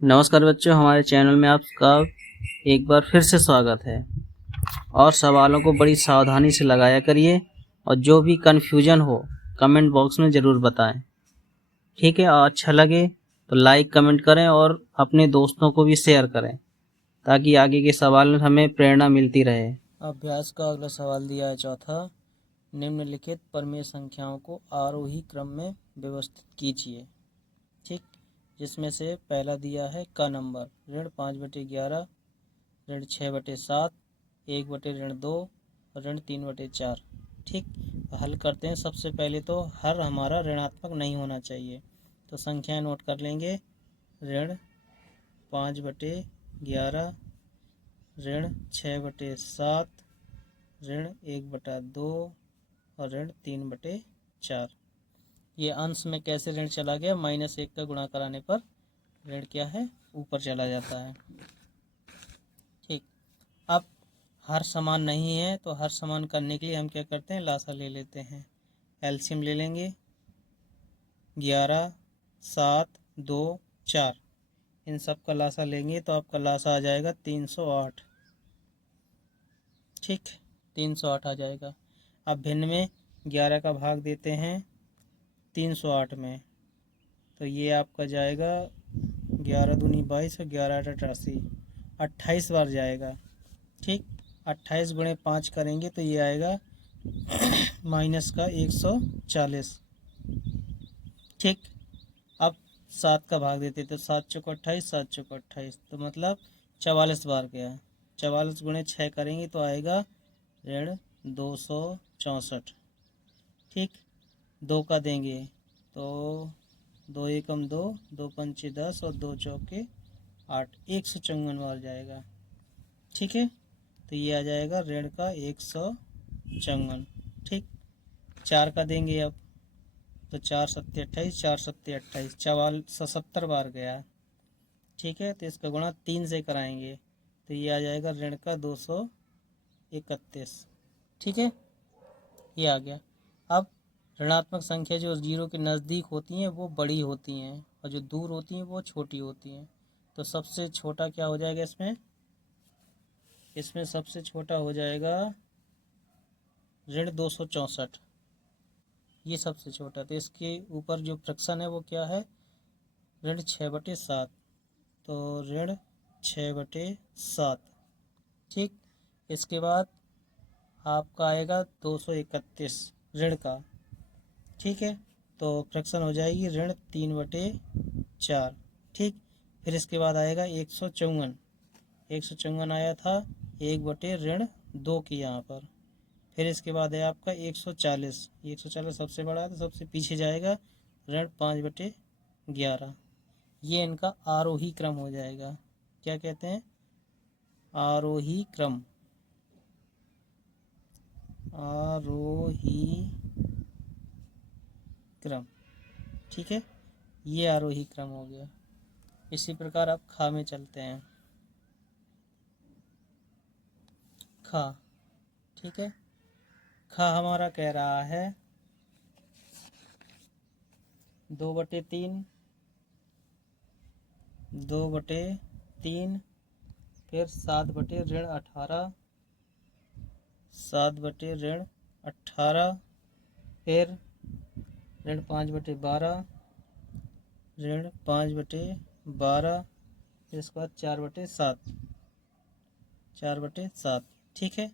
नमस्कार बच्चों, हमारे चैनल में आपका एक बार फिर से स्वागत है। और सवालों को बड़ी सावधानी से लगाया करिए और जो भी कन्फ्यूजन हो कमेंट बॉक्स में ज़रूर बताएं। ठीक है, और अच्छा लगे तो लाइक कमेंट करें और अपने दोस्तों को भी शेयर करें ताकि आगे के सवाल में हमें प्रेरणा मिलती रहे। अभ्यास का अगला सवाल दिया है चौथा। निम्नलिखित परमेय संख्याओं को आरोही क्रम में व्यवस्थित कीजिए। ठीक, जिसमें से पहला दिया है का नंबर ऋण 5/11, ऋण 6/7, 1/2 और ऋण 3/4। ठीक, हल करते हैं। सबसे पहले तो हर हमारा ऋणात्मक नहीं होना चाहिए, तो संख्याएं नोट कर लेंगे। ऋण 5/11, ऋण 6/7, ऋण 1/2 और ऋण 3/4। ये अंश में कैसे ऋण चला गया, -1 का गुणा कराने पर ऋण क्या है, ऊपर चला जाता है। ठीक, अब हर समान नहीं है तो हर समान करने के लिए हम क्या करते हैं, लासा ले लेते हैं। एलसीएम ले लेंगे। 11, 7, 2, 4, इन सब का लासा लेंगे तो आपका लासा आ जाएगा 308। ठीक, 308 आ जाएगा। अब भिन्न में 11 का भाग देते हैं 308 में, तो ये आपका जाएगा 11 दूनी 22 और 11 आठ 88, 28 बार जाएगा। ठीक, 28 गुणे 5 करेंगे तो ये आएगा माइनस का 140। ठीक, अब 7 का भाग देते तो 7 चौक 28, 7 चौक 28, तो मतलब 44 बार गया। 44 गुणे 6 करेंगे तो आएगा ऋण 264। ठीक, 2 का देंगे तो 2 एकम 2, 2 पंचे 10 और 2 चौके 8, 154 बार जाएगा। ठीक है, तो ये आ जाएगा ऋण का 154। ठीक, 4 का देंगे अब तो 4 सत्ते 28, 4 सत्ते 28, 70 बार गया। ठीक है, तो इसका गुणा 3 से कराएंगे तो ये आ जाएगा ऋण का 231। ठीक है, ये आ गया। अब ऋणात्मक संख्या जो जीरो के नज़दीक होती हैं वो बड़ी होती हैं और जो दूर होती हैं वो छोटी होती हैं। तो सबसे छोटा क्या हो जाएगा इसमें, इसमें सबसे छोटा हो जाएगा ऋण 264। ये सबसे छोटा, तो इसके ऊपर जो फ्रैक्शन है वो क्या है, ऋण 6/7, तो ऋण 6/7। ठीक, इसके बाद आपका आएगा 231 ऋण का। ठीक है, तो फ्रैक्शन हो जाएगी ऋण 3/4। ठीक, फिर इसके बाद आएगा 154। 154 आया था 1/2 की यहाँ पर। फिर इसके बाद है आपका 140। 140 सबसे बड़ा है तो सबसे पीछे जाएगा ऋण 5/11। ये इनका आरोही क्रम हो जाएगा। क्या कहते हैं, आरोही क्रम। आरोही क्रम। ठीक है, ये आरोही क्रम हो गया। इसी प्रकार अब खा में चलते हैं। खा, ठीक है, खा हमारा कह रहा है 2/3, 2/3, फिर 7/18, 7/18, फिर ऋण 5/12, ऋण 5/12, फिर इसके बाद 4/7, 4/7। ठीक है,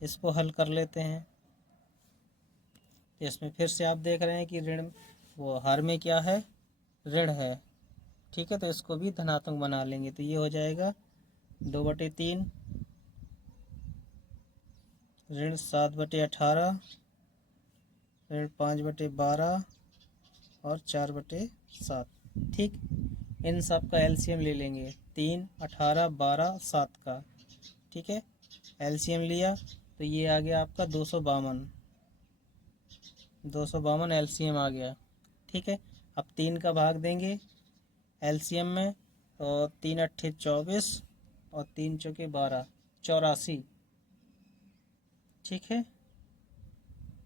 इसको हल कर लेते हैं। इसमें फिर से आप देख रहे हैं कि ऋण वो हर में क्या है, ऋण है। ठीक है, तो इसको भी धनात्मक बना लेंगे तो ये हो जाएगा 2/3, ऋण 7/18, ऋण 5/12 और 4/7। ठीक, इन सब का एलसीएम ले लेंगे 3, 18, 12, 7 का। ठीक है, एलसीएम लिया तो ये आ गया आपका 252। 252 एलसीएम आ गया। ठीक है, अब 3 का भाग देंगे एलसीएम में, तो 3 अट्ठे 24 और 3 चौके 12, 84। ठीक है,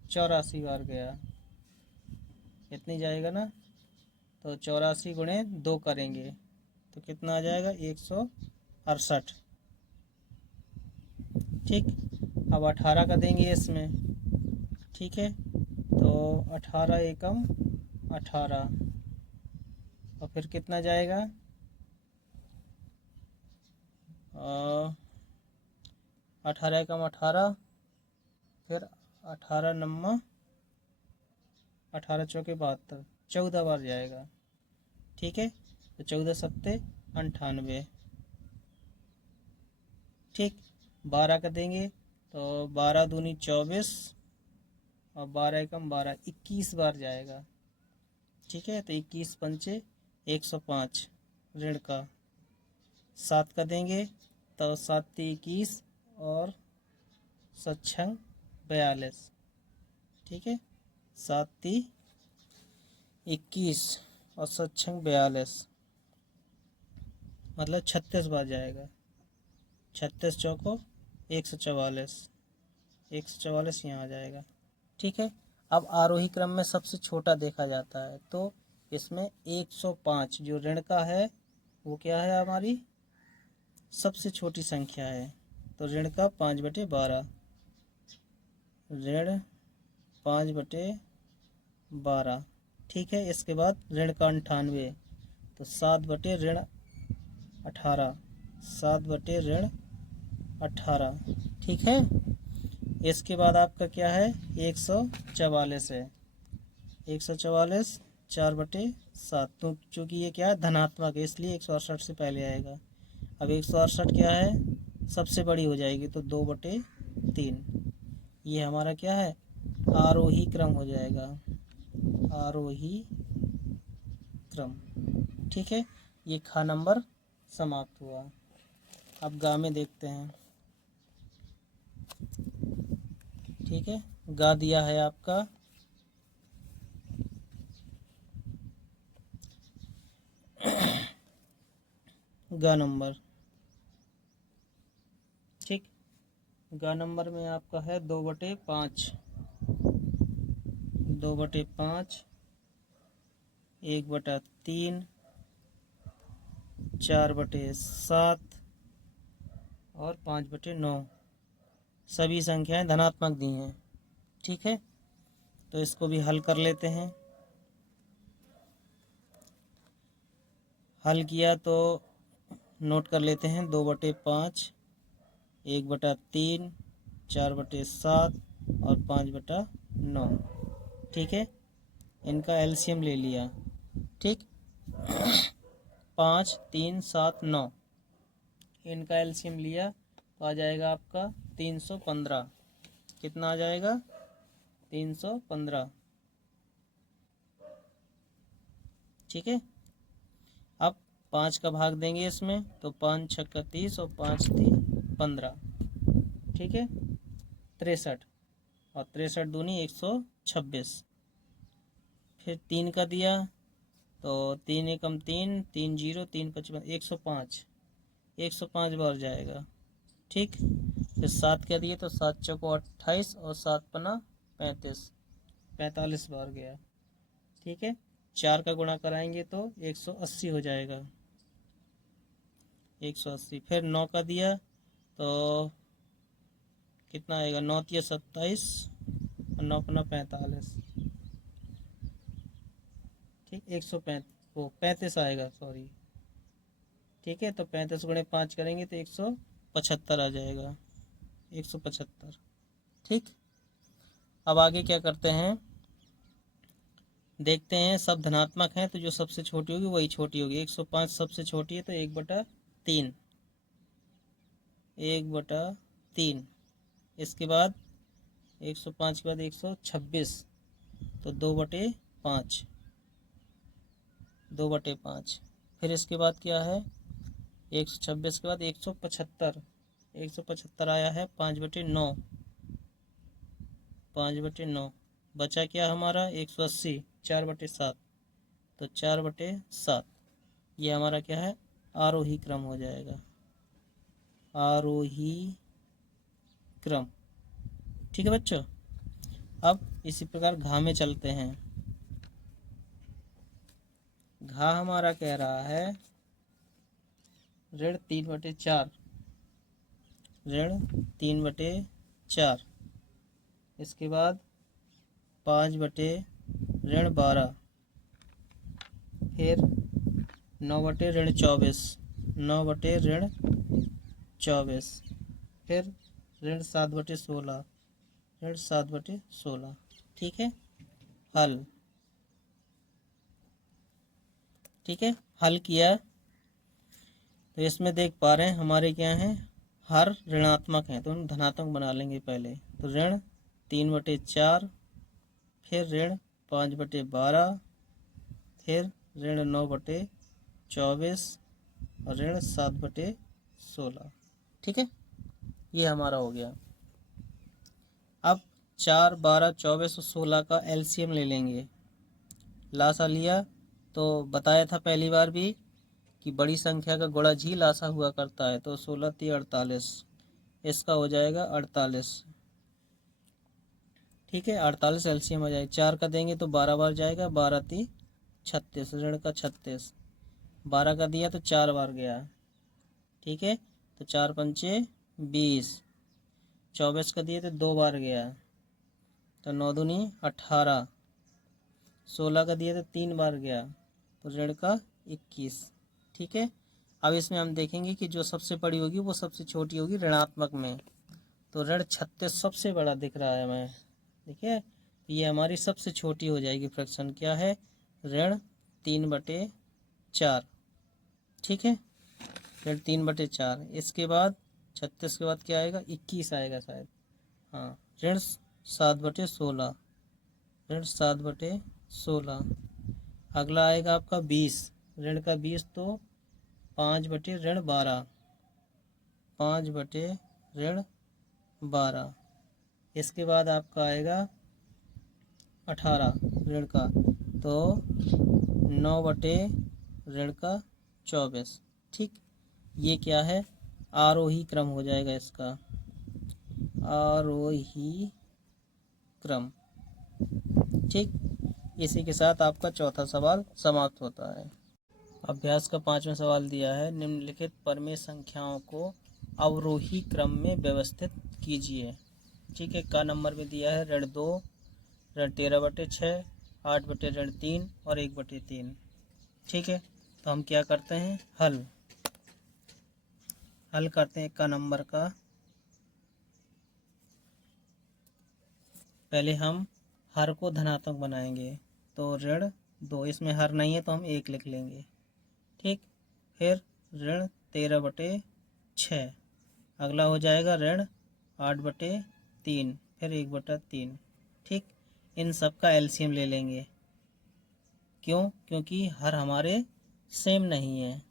84 बार गया, इतनी जाएगा ना, तो 84 गुणे 2 करेंगे तो कितना आ जाएगा 168। ठीक, अब 18 का देंगे इसमें। ठीक है, तो 18 एकम 18 और फिर कितना जाएगा 18 एकम 18, फिर 18 नम्मा 18 चौके 72, 14 बार जाएगा। ठीक है, तो 14 सत्ते 98। ठीक, 12 का देंगे तो 12 दूनी 24 और 12 एकम 12, 21 बार जाएगा। ठीक है, तो 21 पंचे 105 ऋण का। 7 का देंगे तो 7 × 21 और 7 × 42। ठीक है, 7 × 21 और 7 × 42 मतलब 36 बार जाएगा। 36 चौको 144, 144 यहाँ आ जाएगा। ठीक है, अब आरोही क्रम में सबसे छोटा देखा जाता है, तो इसमें 105 जो ऋण का है वो क्या है हमारी सबसे छोटी संख्या है। तो ऋण का 5/12, ऋण 5/12। ठीक है, इसके बाद ऋण का 98, तो 7/18, 7/18। ठीक है, इसके बाद आपका क्या है 144 है। 144 4/7, तो चूँकि ये क्या है धनात्मक है इसलिए 168 से पहले आएगा। अब 168 क्या है सबसे बड़ी हो जाएगी, तो 2/3। ये हमारा क्या है आरोही क्रम हो जाएगा, आरोही क्रम। ठीक है, ये खा नंबर समाप्त हुआ। अब गा में देखते हैं। ठीक है, गा दिया है आपका गा नंबर। ठीक, गा नंबर में आपका है 2/5, 2/5, 1/3, 4/7 और 5/9। सभी संख्याएं धनात्मक दी हैं। ठीक है, तो इसको भी हल कर लेते हैं। हल किया तो नोट कर लेते हैं 2/5, 1/3, 4/7 और 5/9। ठीक है, इनका एलसीएम ले लिया। ठीक 5, 3, 7, 9 इनका एलसीएम लिया तो आ जाएगा आपका 315। कितना आ जाएगा 315। ठीक है, अब 5 का भाग देंगे इसमें, तो 5 × 6 = 30 और 5 × 3 = 15। ठीक है, 63 और 63 दूनी 126। फिर 3 का दिया तो 3 एकम 3, 3 0, 3 55, 105, 105 बार जाएगा। ठीक, फिर 7 का दिए तो 7 चौको 28 और 7 पना 35, 45 बार गया। ठीक है, 4 का गुणा कराएंगे तो 180 हो जाएगा, 180। फिर 9 का दिया तो कितना आएगा 9 × 27 और 9 पना 45। ठीक, 135 आएगा, सॉरी। ठीक है, तो 35 × 5 करेंगे तो 175 आ जाएगा, 175। ठीक, अब आगे क्या करते हैं देखते हैं। सब धनात्मक हैं तो जो सबसे छोटी होगी वही छोटी होगी। 105 सबसे छोटी है तो 1/3, 1/3। इसके बाद 105 के बाद 126 तो 2/5, 2/5। फिर इसके बाद क्या है 126 के बाद 175, 175 आया है 5/9, 5/9। बचा क्या हमारा 180, 4/7, तो 4/7। ये हमारा क्या है आरोही क्रम हो जाएगा, आरोही क्रम। ठीक है बच्चों, अब इसी प्रकार घा में चलते हैं। घा हमारा कह रहा है ऋण 3/4, ऋण 3/4। इसके बाद 5/12, फिर 9/24, 9/24, फिर ऋण 7/16, ऋण 7/16। ठीक है, हल। ठीक है, हल किया तो इसमें देख पा रहे हैं हमारे क्या हैं, हर ऋणात्मक हैं तो हम धनात्मक बना लेंगे पहले। तो ऋण 3/4, फिर ऋण 5/12, फिर ऋण 9/24 और ऋण 7/16। ठीक है, ये हमारा हो गया। अब 4, 12, 24 और 16 का एलसीएम ले लेंगे। लासा लिया तो बताया था पहली बार भी कि बड़ी संख्या का गुणज ही लासा हुआ करता है। तो 16 × 48, इसका हो जाएगा 48। ठीक है, 48 एलसीएम आ जाएगा। 4 का देंगे तो 12 बार जाएगा, 12 × 36, ऋण का 36। 12 का दिया तो 4 बार गया। ठीक है, तो 4 पंचे 20। 24 का दिए तो 2 बार गया, तो 9 दूनी 18। 16 का दिया तो 3 बार गया, तो ऋण का 21। ठीक है, अब इसमें हम देखेंगे कि जो सबसे बड़ी होगी वो सबसे छोटी होगी ऋणात्मक में। तो ऋण 36 सबसे बड़ा दिख रहा है हमें। देखिए, तो ये हमारी सबसे छोटी हो जाएगी फ्रैक्शन। क्या है, ऋण 3/4। ठीक है, ऋण 3/4। इसके बाद 36 के बाद क्या आएगा, 21 आएगा शायद। हाँ, ऋण 7/16, ऋण 7/16। अगला आएगा आपका 20, ऋण का 20, तो 5/12, 5/12। इसके बाद आपका आएगा 18 ऋण का, तो 9/24। ठीक, ये क्या है, आरोही क्रम हो जाएगा इसका, आरोही क्रम। ठीक, इसी के साथ आपका चौथा सवाल समाप्त होता है। अभ्यास का 5वां सवाल दिया है, निम्नलिखित परमेय संख्याओं को अवरोही क्रम में व्यवस्थित कीजिए। ठीक है, का नंबर में दिया है ऋण 2, ऋण 13/6, 8/3 और 1/3। ठीक है, तो हम क्या करते हैं, हल करते हैं का नंबर का। पहले हम हर को धनात्मक बनाएंगे, तो ऋण 2, इसमें हर नहीं है तो हम 1 लिख लेंगे। ठीक, फिर ऋण 13/6, अगला हो जाएगा ऋण 8/3, फिर 1/3। ठीक, इन सब का एलसीएम ले लेंगे। क्यों, क्योंकि हर हमारे सेम नहीं है,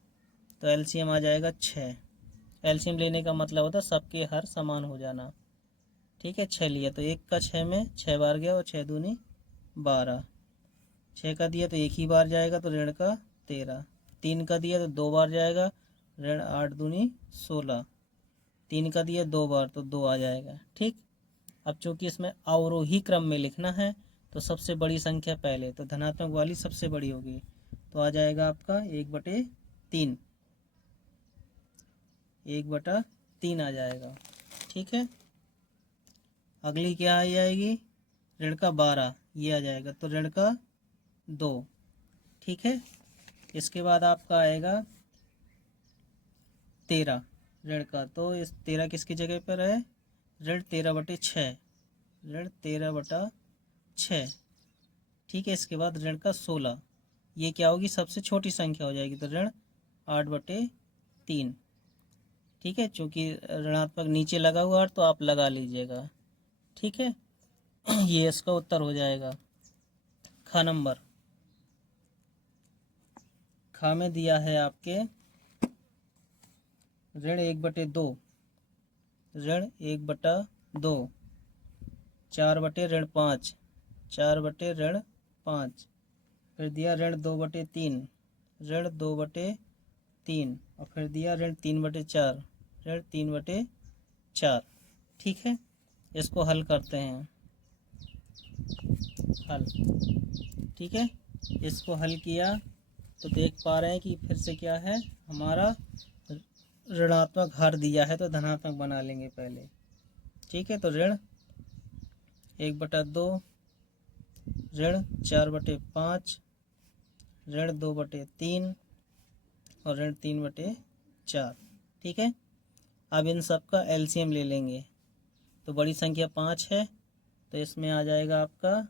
तो एलसीएम आ जाएगा 6। एलसीएम लेने का मतलब होता है सबके हर समान हो जाना। ठीक है, 6 लिया तो 1 का 6 में 6 बार गया और 6 दूनी 12। 6 का दिया तो 1 ही बार जाएगा, तो ऋण का 13। 3 का दिया तो 2 बार जाएगा, ऋण 8 दूनी 16। 3 का दिया 2 बार, तो 2 आ जाएगा। ठीक, अब चूंकि इसमें अवरोही क्रम में लिखना है तो सबसे बड़ी संख्या पहले, तो धनात्मक वाली सबसे बड़ी होगी, तो आ जाएगा आपका 1/3, 1/3 आ जाएगा। ठीक है, अगली क्या आ जाएगी, ऋण का 12, ये आ जाएगा, तो ऋण का 2। ठीक है, इसके बाद आपका आएगा 13 ऋण का, तो इस 13 किसकी जगह पर है, ऋण 13/6, ऋण 13/6। ठीक है, इसके बाद ऋण का 16, ये क्या होगी, सबसे छोटी संख्या हो जाएगी, तो ऋण 8/3। ठीक है, चूंकि ऋणात्मक नीचे लगा हुआ है तो आप लगा लीजिएगा। ठीक है, ये इसका उत्तर हो जाएगा। ख नंबर, ख में दिया है आपके ऋण 1/2, ऋण 1/2, 4/5, 4/5। फिर दिया ऋण 2/3, ऋण 2/3, और फिर दिया ऋण 3/4, ऋण 3/4। ठीक है, इसको हल करते हैं, हल। ठीक है, इसको हल किया तो देख पा रहे हैं कि फिर से क्या है, हमारा ऋणात्मक हर दिया है तो धनात्मक बना लेंगे पहले। ठीक है, तो ऋण 1/2, ऋण 4/5, ऋण 2/3 और ऋण 3/4। ठीक है, अब इन सब का एलसीएम ले लेंगे। तो बड़ी संख्या 5 है तो इसमें आ जाएगा आपका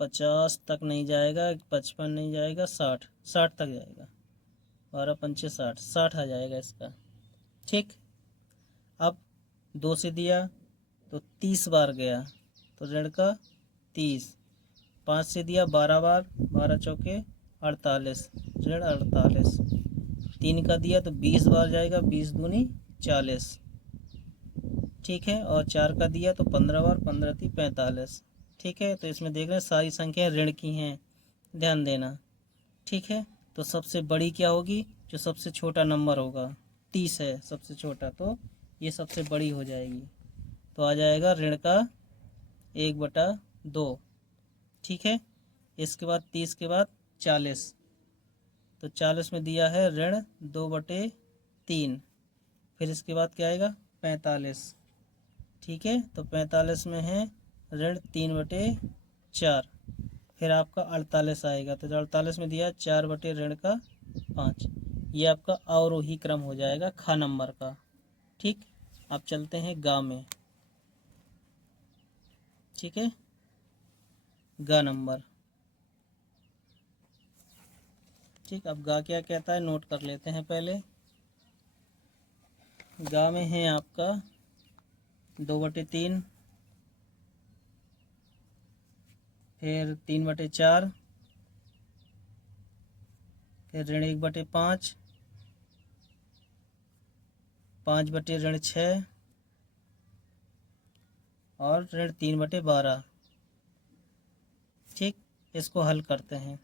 50 तक नहीं जाएगा, 55 नहीं जाएगा, 60 तक जाएगा। 12 पंचे 60 आ जाएगा इसका। ठीक, अब 2 से दिया तो 30 बार गया तो ऋण का 30। 5 से दिया 12 बार, 12 चौके 48, ऋण 48। 3 का दिया तो 20 बार जाएगा, 20 दूनी 40। ठीक है, और 4 का दिया तो 15 बार, 15 × 45। ठीक है, तो इसमें देख रहे हैं सारी संख्याएं ऋण की हैं, ध्यान देना। ठीक है, तो सबसे बड़ी क्या होगी, जो सबसे छोटा नंबर होगा, 30 है सबसे छोटा, तो ये सबसे बड़ी हो जाएगी। तो आ जाएगा ऋण का 1/2। ठीक है, इसके बाद 30 के बाद 40, तो 40 में दिया है ऋण 2/3। फिर इसके बाद क्या आएगा 45। ठीक है, तो 45 में है ऋण 3/4। फिर आपका 48 आएगा, तो 48 में दिया 4/5। ये आपका अवरोही क्रम हो जाएगा खा नंबर का। ठीक, अब चलते हैं गा में। ठीक है, गा नंबर। ठीक, अब गा क्या कहता है नोट कर लेते हैं पहले। गा में है आपका 2/3, फिर 3/4, फिर ऋण 1/5, 5/6 और ऋण 3/12। ठीक, इसको हल करते हैं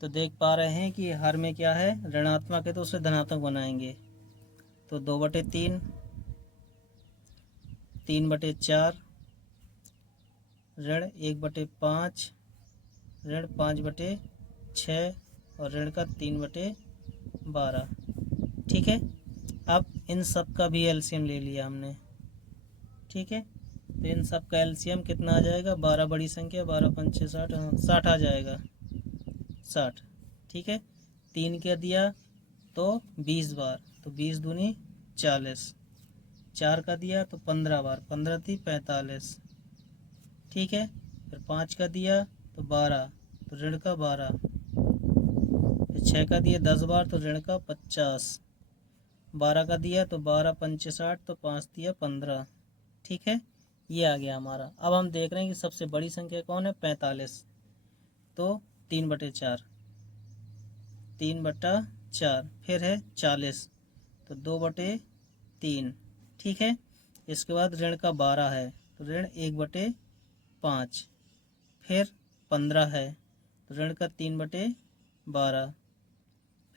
तो देख पा रहे हैं कि हर में क्या है, ऋणात्मक है तो उसे धनात्मक बनाएंगे। तो 2/3, 3/4, ऋण 1/5, ऋण 5/6 और ऋण का 3/12। ठीक है, अब इन सब का भी एलसीएम ले लिया हमने। ठीक है, तो इन सब का एलसीएम कितना आ जाएगा, 12 बड़ी संख्या, 12 पंचे 60, 60 आ जाएगा, 60। ठीक है, 3 का दिया तो 20 बार, तो 20 दूनी 40। 4 का दिया तो 15 बार, 15 × 45। ठीक है, फिर 5 का दिया तो 12, तो ऋण का 12। फिर 6 का दिया 10 बार, तो ऋण का 50। 12 का दिया तो 12 पंचे 60, तो 5 दिया 15। ठीक है, ये आ गया हमारा। अब हम देख रहे हैं कि सबसे बड़ी संख्या कौन है, 45, तो 3/4, 3/4, फिर है 40, तो 2/3। ठीक है, इसके बाद ऋण का 12 है तो ऋण 1/5, फिर 15 है तो ऋण का 3/12,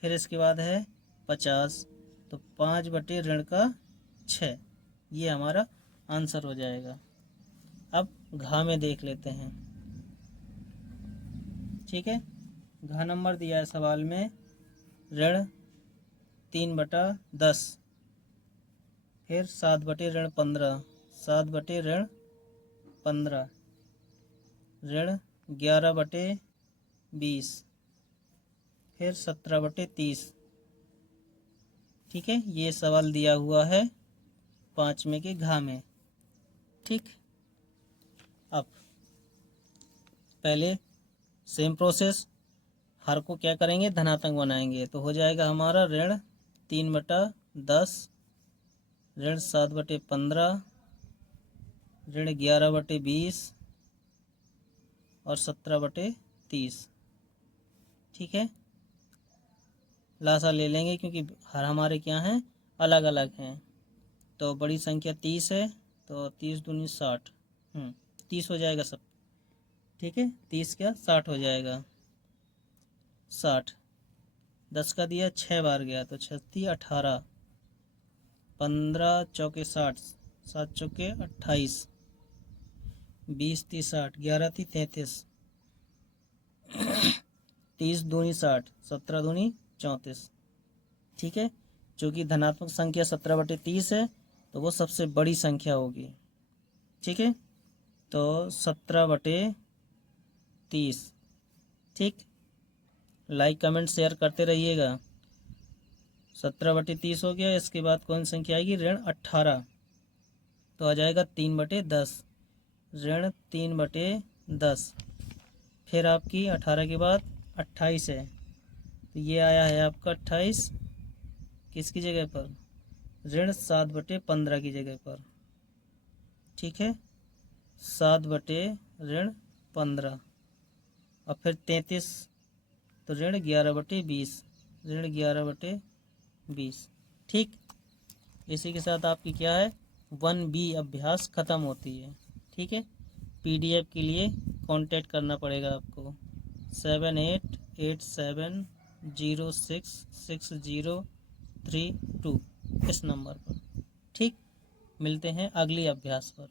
फिर इसके बाद है 50, तो 5/ऋण का 6। ये हमारा आंसर हो जाएगा। अब घा में देख लेते हैं। ठीक है, घा नंबर दिया है सवाल में ऋण 3/10, फिर 7/15, 7/15, ऋण 11/20, फिर 17/30। ठीक है, ये सवाल दिया हुआ है 5वें के घा में। ठीक, अब पहले सेम प्रोसेस, हर को क्या करेंगे, धनात्मक बनाएंगे। तो हो जाएगा हमारा ऋण 3/10, ऋण 7/15, ऋण 11/20 और 17/30। ठीक है, लासा ले लेंगे क्योंकि हर हमारे क्या हैं, अलग अलग हैं। तो बड़ी संख्या 30 है तो 30 दूनी 60, 30 हो जाएगा सब। ठीक है, 30 क्या 60 हो जाएगा, 60। 10 का दिया 6 बार गया तो 36 18, 15 चौके 60, 7 चौके 28, 20 30 60, 11 30 33, 30 दूनी 60, 17 दूनी 34। ठीक है, चूँकि धनात्मक संख्या 17/30 है तो वो सबसे बड़ी संख्या होगी। ठीक है, तो 17/30। ठीक, लाइक कमेंट शेयर करते रहिएगा। 17/30 हो गया। इसके बाद कौन संख्या आएगी? ऋण 18, तो आ जाएगा 3/10। ऋण 3/10। फिर आपकी 18 के बाद 28 है, तो ये आया है आपका 28 किसकी जगह पर? ऋण 7/15 की जगह पर। ठीक है, 7/15। और फिर 33, तो ऋण 11/20। ऋण 11/20। ठीक, इसी के साथ आपकी क्या है 1B अभ्यास ख़त्म होती है। ठीक है, PDF के लिए कांटेक्ट करना पड़ेगा आपको 7887066032 इस नंबर पर। ठीक, मिलते हैं अगली अभ्यास पर।